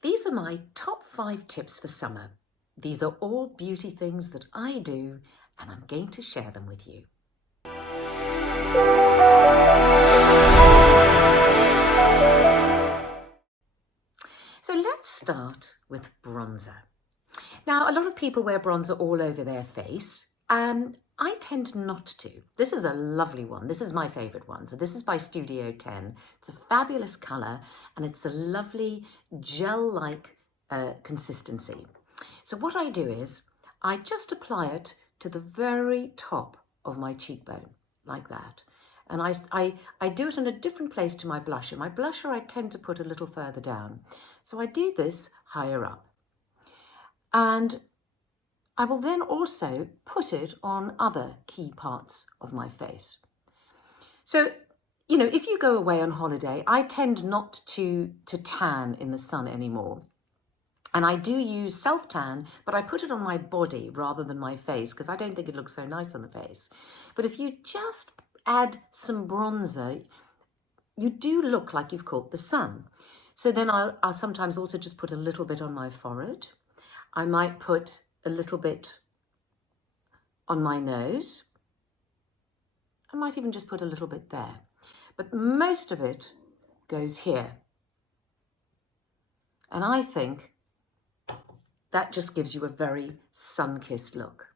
These are my top 5 tips for summer. These are all beauty things that I do, and I'm going to share them with you. So let's start with bronzer. Now, a lot of people wear bronzer all over their face. I tend not to. This is a lovely one. This is my favorite one. So this is by Studio 10. It's a fabulous color and it's a lovely gel-like consistency. So what I do is I just apply it to the very top of my cheekbone, like that. And I do it in a different place to my blusher. My blusher I tend to put a little further down. So I do this higher up. And I will then also put it on other key parts of my face. So, if you go away on holiday, I tend not to tan in the sun anymore. And I do use self-tan, but I put it on my body rather than my face because I don't think it looks so nice on the face. But if you just add some bronzer, you do look like you've caught the sun. So then I'll sometimes also just put a little bit on my forehead. I might put a little bit on my nose. I might even just put a little bit there. But most of it goes here. And I think that just gives you a very sun-kissed look.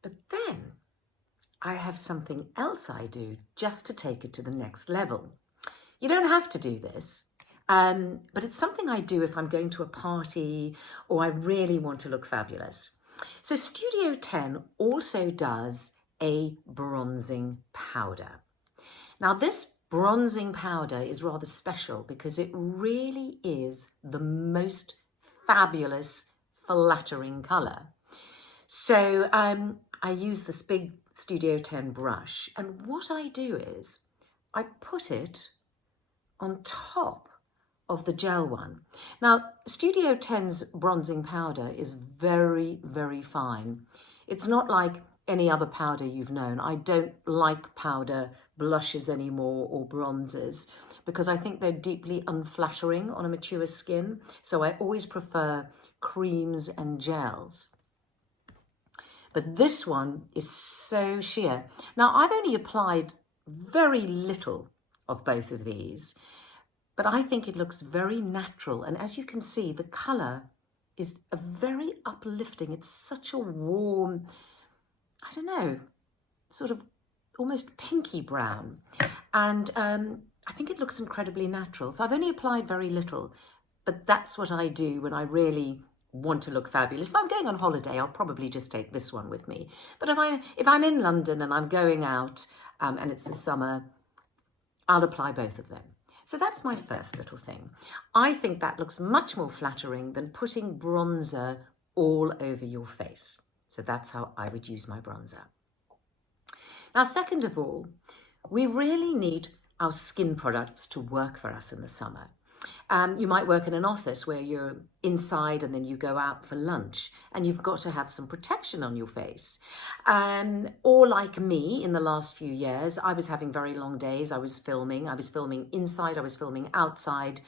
But then I have something else I do just to take it to the next level. You don't have to do this. But it's something I do if I'm going to a party or I really want to look fabulous. So Studio 10 also does a bronzing powder. Now this bronzing powder is rather special because it really is the most fabulous, flattering colour. So I use this big Studio 10 brush, and what I do is I put it on top of the gel one. Now, Studio 10's bronzing powder is very, very fine. It's not like any other powder you've known. I don't like powder blushes anymore or bronzers because I think they're deeply unflattering on a mature skin. So I always prefer creams and gels. But this one is so sheer. Now, I've only applied very little of both of these, but I think it looks very natural. And as you can see, the colour is a very uplifting. It's such a warm, I don't know, sort of almost pinky brown. And I think it looks incredibly natural. So I've only applied very little, but that's what I do when I really want to look fabulous. If I'm going on holiday, I'll probably just take this one with me. But if I'm in London and I'm going out and it's the summer, I'll apply both of them. So that's my first little thing. I think that looks much more flattering than putting bronzer all over your face. So that's how I would use my bronzer. Now, second of all, we really need our skin products to work for us in the summer. You might work in an office where you're inside and then you go out for lunch and you've got to have some protection on your face. Or like me, in the last few years, I was having very long days. I was filming inside, I was filming outside,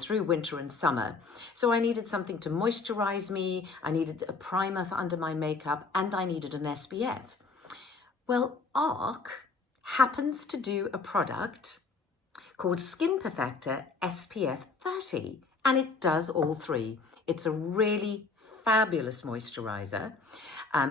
through winter and summer. So I needed something to moisturize me. I needed a primer for under my makeup and I needed an SPF. Well, ARC happens to do a product called Skin Perfector SPF 30, and it does all three. It's a really fabulous moisturizer.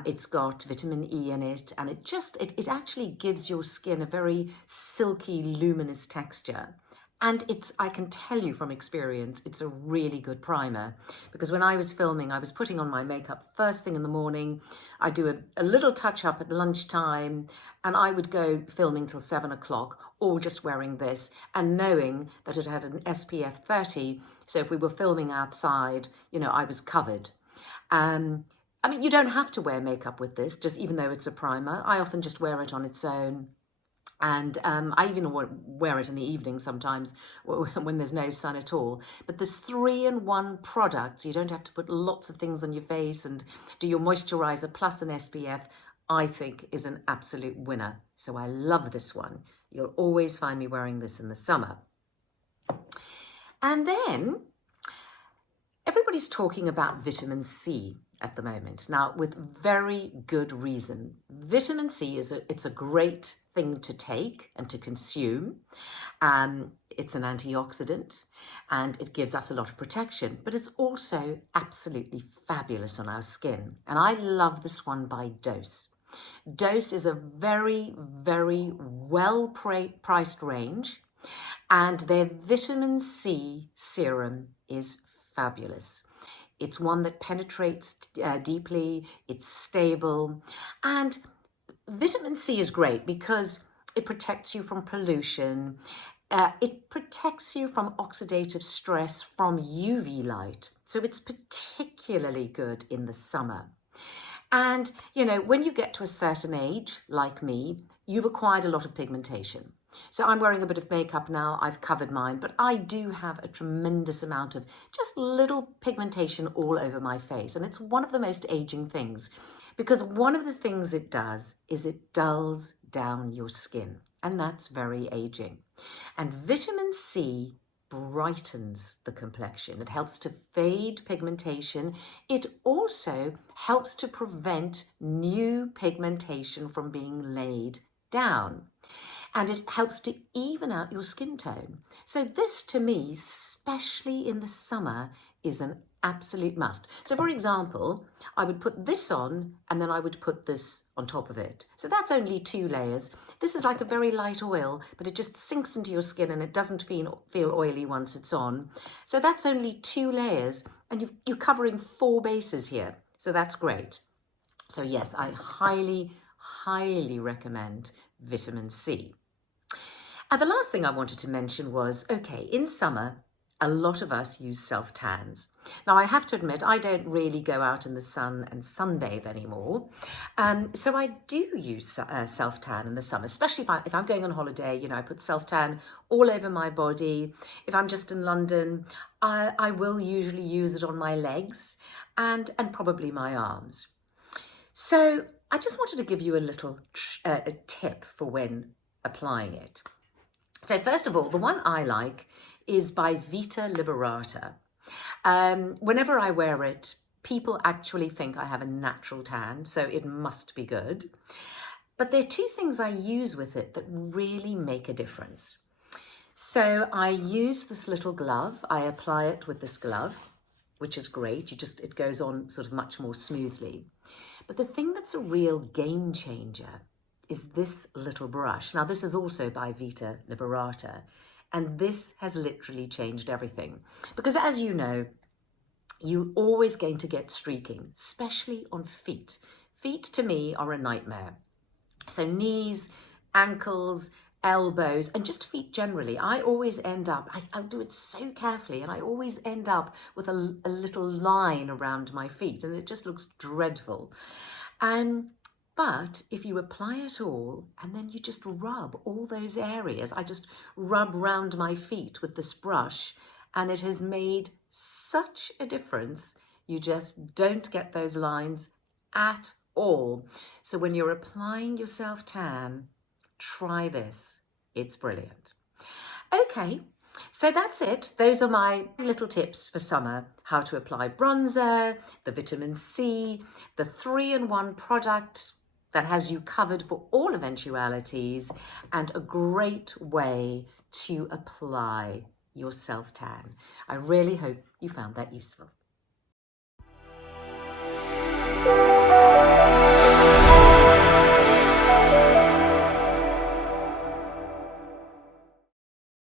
It's got vitamin E in it, and it actually gives your skin a very silky, luminous texture. And I can tell you from experience, it's a really good primer because when I was filming, I was putting on my makeup first thing in the morning. I do a little touch up at lunchtime and I would go filming till 7 o'clock, all just wearing this and knowing that it had an SPF 30. So if we were filming outside, I was covered. You don't have to wear makeup with this, just even though it's a primer. I often just wear it on its own. And I even wear it in the evening sometimes when there's no sun at all. But there's 3-in-1 products. You don't have to put lots of things on your face and do your moisturizer plus an SPF. I think is an absolute winner. So I love this one. You'll always find me wearing this in the summer. And then everybody's talking about vitamin C at the moment. Now, with very good reason. Vitamin C it's a great thing to take and to consume. It's an antioxidant and it gives us a lot of protection, but it's also absolutely fabulous on our skin. And I love this one by Dose. Dose is a very, very well priced range, and their vitamin C serum is fabulous. It's one that penetrates deeply, it's stable, and vitamin C is great because it protects you from pollution, it protects you from oxidative stress from UV light, so it's particularly good in the summer. And, you know, when you get to a certain age, like me, you've acquired a lot of pigmentation. So I'm wearing a bit of makeup now, I've covered mine, but I do have a tremendous amount of just little pigmentation all over my face. And it's one of the most aging things, because one of the things it does is it dulls down your skin, and that's very aging. And vitamin C brightens the complexion. It helps to fade pigmentation. It also helps to prevent new pigmentation from being laid down. And it helps to even out your skin tone. So this, to me, especially in the summer, is an absolute must. So for example, I would put this on and then I would put this on top of it. So that's only 2 layers. This is like a very light oil, but it just sinks into your skin and it doesn't feel oily once it's on. So that's only 2 layers and you're covering 4 bases here. So that's great. So yes, I highly, highly recommend vitamin C. And the last thing I wanted to mention was, okay, in summer, a lot of us use self-tans. Now, I have to admit, I don't really go out in the sun and sunbathe anymore. So I do use self-tan in the summer, especially if I'm going on holiday. You know, I put self-tan all over my body. If I'm just in London, I will usually use it on my legs and probably my arms. So I just wanted to give you a little a tip for when applying it. So first of all, the one I like is by Vita Liberata. Whenever I wear it, people actually think I have a natural tan, so it must be good. But there are 2 things I use with it that really make a difference. So I use this little glove. I apply it with this glove, which is great. It goes on sort of much more smoothly. But the thing that's a real game changer is this little brush. Now, this is also by Vita Liberata, and this has literally changed everything. Because as you know, you're always going to get streaking, especially on feet. Feet, to me, are a nightmare. So knees, ankles, elbows, and just feet generally. I always end up, I do it so carefully, and I always end up with a little line around my feet, and it just looks dreadful. But if you apply it all and then you just rub all those areas, I just rub round my feet with this brush, and it has made such a difference. You just don't get those lines at all. So when you're applying your self-tan, try this. It's brilliant. Okay, so that's it. Those are my little tips for summer. How to apply bronzer, the vitamin C, the 3-in-1 product that has you covered for all eventualities, and a great way to apply your self-tan. I really hope you found that useful.